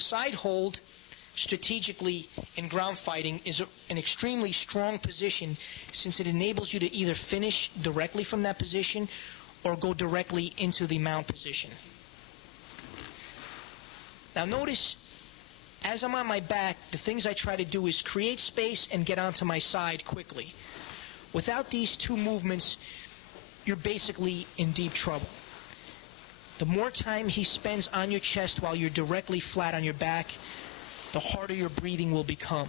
The side hold, strategically in ground fighting, is an extremely strong position since it enables you to either finish directly from that position or go directly into the mount position. Now notice, as I'm on my back, the things I try to do is create space and get onto my side quickly. Without these two movements, you're basically in deep trouble. The more time he spends on your chest while you're directly flat on your back, the harder your breathing will become.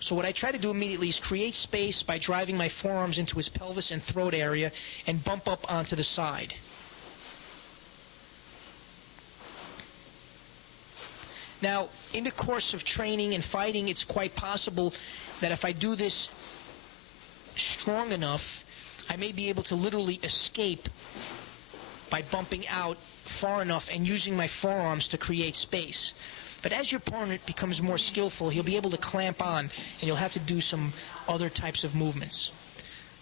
So what I try to do immediately is create space by driving my forearms into his pelvis and throat area and bump up onto the side. Now, in the course of training and fighting, it's quite possible that if I do this strong enough, I may be able to literally escape by bumping out far enough and using my forearms to create space. But as your opponent becomes more skillful, he'll be able to clamp on, and you'll have to do some other types of movements.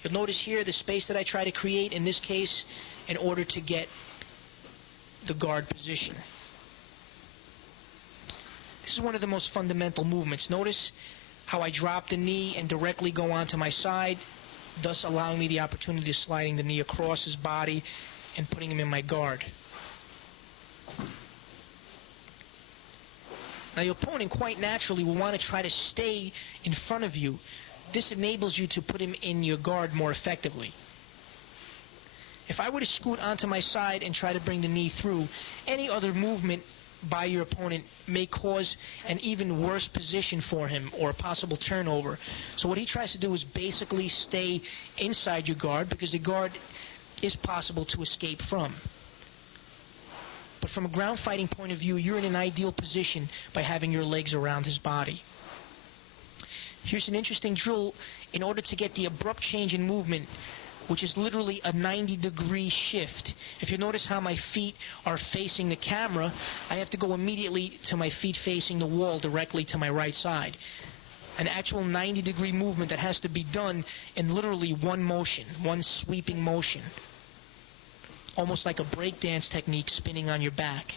You'll notice here the space that I try to create, in this case, in order to get the guard position. This is one of the most fundamental movements. Notice how I drop the knee and directly go onto my side, thus allowing me the opportunity of sliding the knee across his body and putting him in my guard. Now your opponent quite naturally will want to try to stay in front of you. This enables you to put him in your guard more effectively. If I were to scoot onto my side and try to bring the knee through, any other movement by your opponent may cause an even worse position for him or a possible turnover. So what he tries to do is basically stay inside your guard, because the guard is possible to escape from. But from a ground fighting point of view, you're in an ideal position by having your legs around his body. Here's an interesting drill in order to get the abrupt change in movement, which is literally a 90-degree shift. If you notice how my feet are facing the camera, I have to go immediately to my feet facing the wall directly to my right side. An actual 90-degree movement that has to be done in literally one motion, one sweeping motion. Almost like a breakdance technique spinning on your back.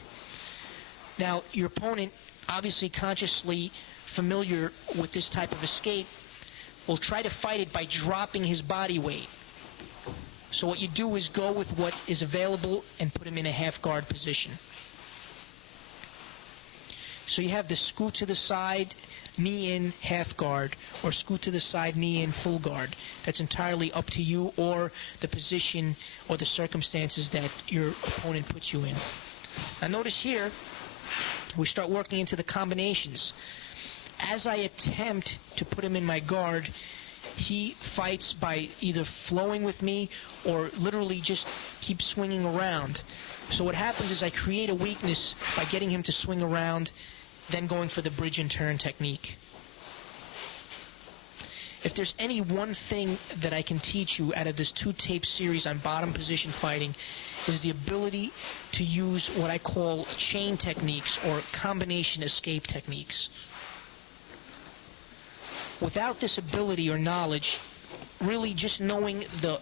Now, your opponent, obviously consciously familiar with this type of escape, will try to fight it by dropping his body weight. So what you do is go with what is available and put him in a half guard position. So you have the scoot to the side, knee in, half guard, or scoot to the side, knee in, full guard. That's entirely up to you or the position or the circumstances that your opponent puts you in. Now notice here, we start working into the combinations. As I attempt to put him in my guard, he fights by either flowing with me or literally just keep swinging around. So what happens is I create a weakness by getting him to swing around, then going for the bridge and turn technique. If there's any one thing that I can teach you out of this 2-tape series on bottom position fighting, is the ability to use what I call chain techniques or combination escape techniques. Without this ability or knowledge, really just knowing the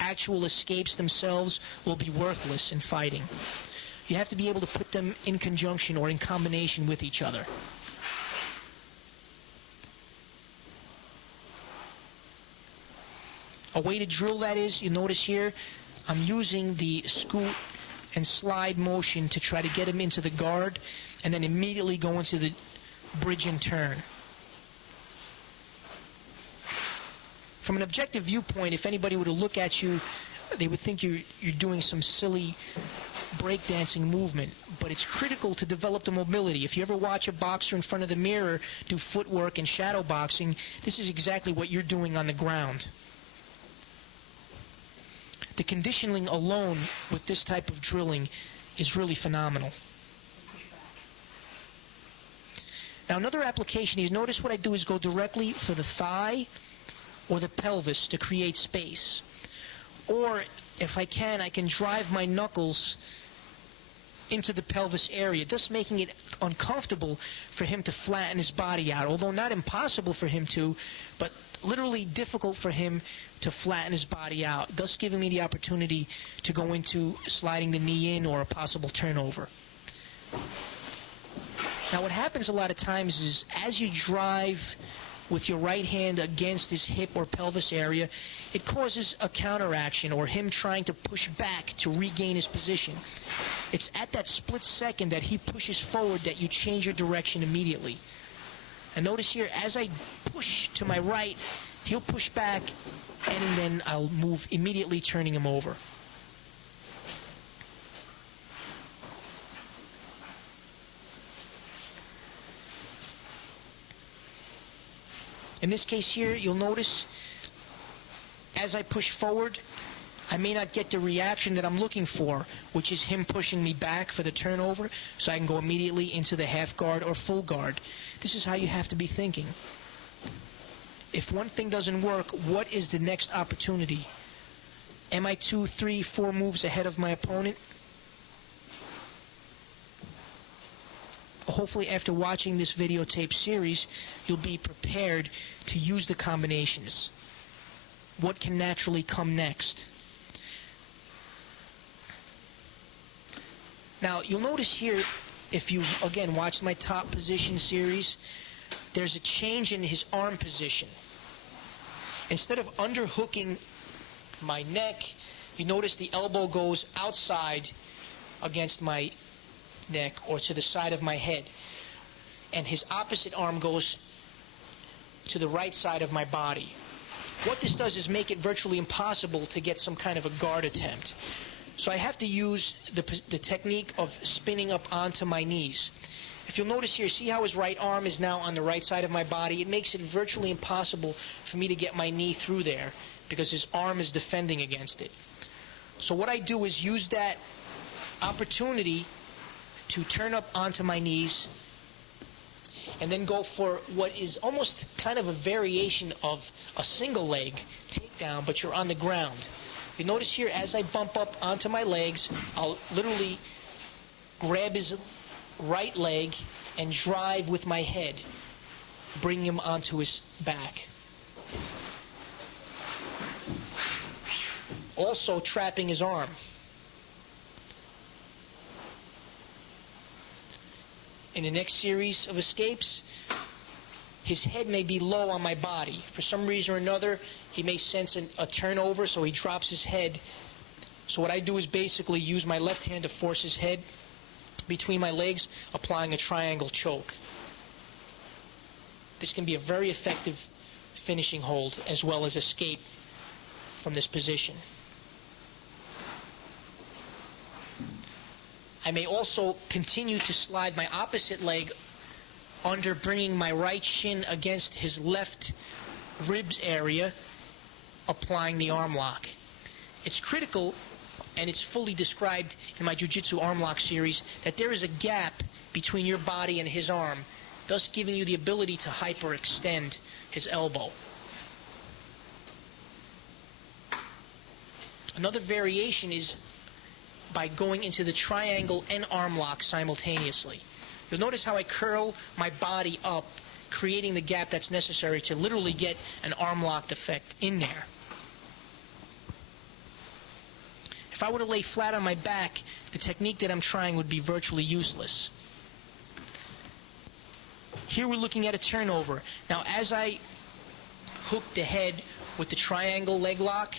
actual escapes themselves will be worthless in fighting. You have to be able to put them in conjunction or in combination with each other. A way to drill that is, you notice here, I'm using the scoot and slide motion to try to get him into the guard and then immediately go into the bridge and turn. From an objective viewpoint, if anybody were to look at you, they would think you're doing some silly breakdancing movement, but it's critical to develop the mobility. If you ever watch a boxer in front of the mirror do footwork and shadow boxing, this is exactly what you're doing on the ground. The conditioning alone with this type of drilling is really phenomenal. Now another application is, notice what I do is go directly for the thigh or the pelvis to create space. Or if I can drive my knuckles into the pelvis area, thus making it uncomfortable for him to flatten his body out. Although not impossible for him to, but literally difficult for him to flatten his body out, thus giving me the opportunity to go into sliding the knee in or a possible turnover. Now what happens a lot of times is as you drive with your right hand against his hip or pelvis area, it causes a counteraction or him trying to push back to regain his position. It's at that split second that he pushes forward that you change your direction immediately. And notice here, as I push to my right, he'll push back, and then I'll move immediately, turning him over. In this case here, you'll notice as I push forward, I may not get the reaction that I'm looking for, which is him pushing me back for the turnover, so I can go immediately into the half guard or full guard. This is how you have to be thinking. If one thing doesn't work, what is the next opportunity? Am I 2, 3, 4 moves ahead of my opponent? Hopefully after watching this videotape series, you'll be prepared to use the combinations. What can naturally come next? Now, you'll notice here, if you, again, watch my top position series, there's a change in his arm position. Instead of underhooking my neck, you notice the elbow goes outside against my neck or to the side of my head, and his opposite arm goes to the right side of my body. What this does is make it virtually impossible to get some kind of a guard attempt. So I have to use the technique of spinning up onto my knees. If you'll notice here, see how his right arm is now on the right side of my body? It makes it virtually impossible for me to get my knee through there because his arm is defending against it. So what I do is use that opportunity to turn up onto my knees and then go for what is almost kind of a variation of a single leg takedown, but you're on the ground. You notice here, as I bump up onto my legs, I'll literally grab his right leg and drive with my head, bring him onto his back. Also trapping his arm. In the next series of escapes, his head may be low on my body. For some reason or another, he may sense a turnover, so he drops his head. So what I do is basically use my left hand to force his head between my legs, applying a triangle choke. This can be a very effective finishing hold as well as escape from this position. I may also continue to slide my opposite leg under, bringing my right shin against his left ribs area, applying the arm lock. It's critical, and it's fully described in my Jiu-Jitsu arm lock series, that there is a gap between your body and his arm, thus giving you the ability to hyperextend his elbow. Another variation is by going into the triangle and arm lock simultaneously. You'll notice how I curl my body up, creating the gap that's necessary to literally get an arm locked effect in there. If I were to lay flat on my back, the technique that I'm trying would be virtually useless. Here we're looking at a turnover. Now as I hook the head with the triangle leg lock,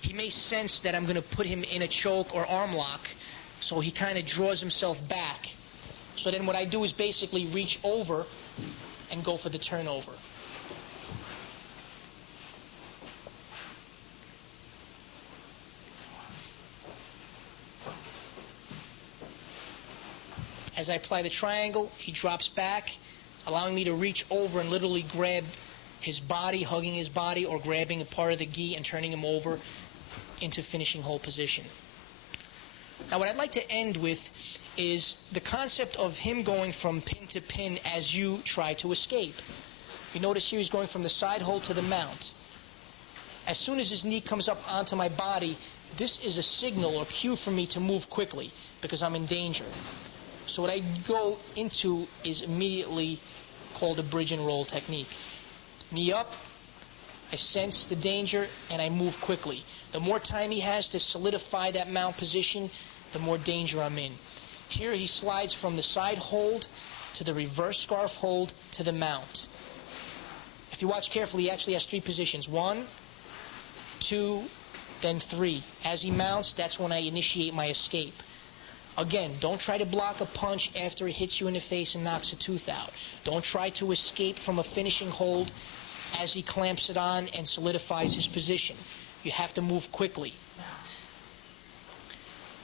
he may sense that I'm going to put him in a choke or arm lock, so he kind of draws himself back. So then what I do is basically reach over and go for the turnover. As I apply the triangle, he drops back, allowing me to reach over and literally grab his body, hugging his body, or grabbing a part of the gi and turning him over into finishing hold position. Now what I'd like to end with is the concept of him going from pin to pin as you try to escape. You notice here he's going from the side hold to the mount. As soon as his knee comes up onto my body, this is a signal or cue for me to move quickly because I'm in danger. So what I go into is immediately called a bridge and roll technique. Knee up, I sense the danger, and I move quickly. The more time he has to solidify that mount position, the more danger I'm in. Here he slides from the side hold to the reverse scarf hold to the mount. If you watch carefully, he actually has 3 positions. 1, 2, then 3. As he mounts, that's when I initiate my escape. Again, don't try to block a punch after it hits you in the face and knocks a tooth out. Don't try to escape from a finishing hold as he clamps it on and solidifies his position. You have to move quickly.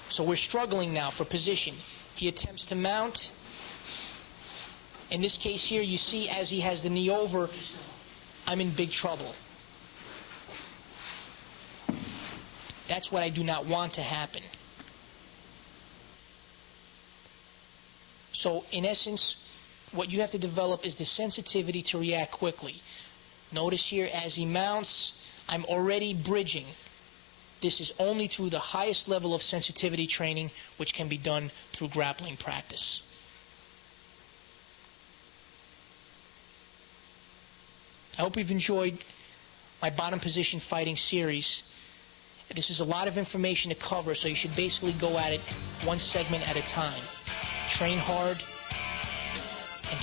So we're struggling now for position. He attempts to mount. In this case here, you see as he has the knee over, I'm in big trouble. That's what I do not want to happen. So in essence, what you have to develop is the sensitivity to react quickly. Notice here as he mounts, I'm already bridging. This is only through the highest level of sensitivity training, which can be done through grappling practice. I hope you've enjoyed my bottom position fighting series. This is a lot of information to cover, so you should basically go at it one segment at a time. Train hard,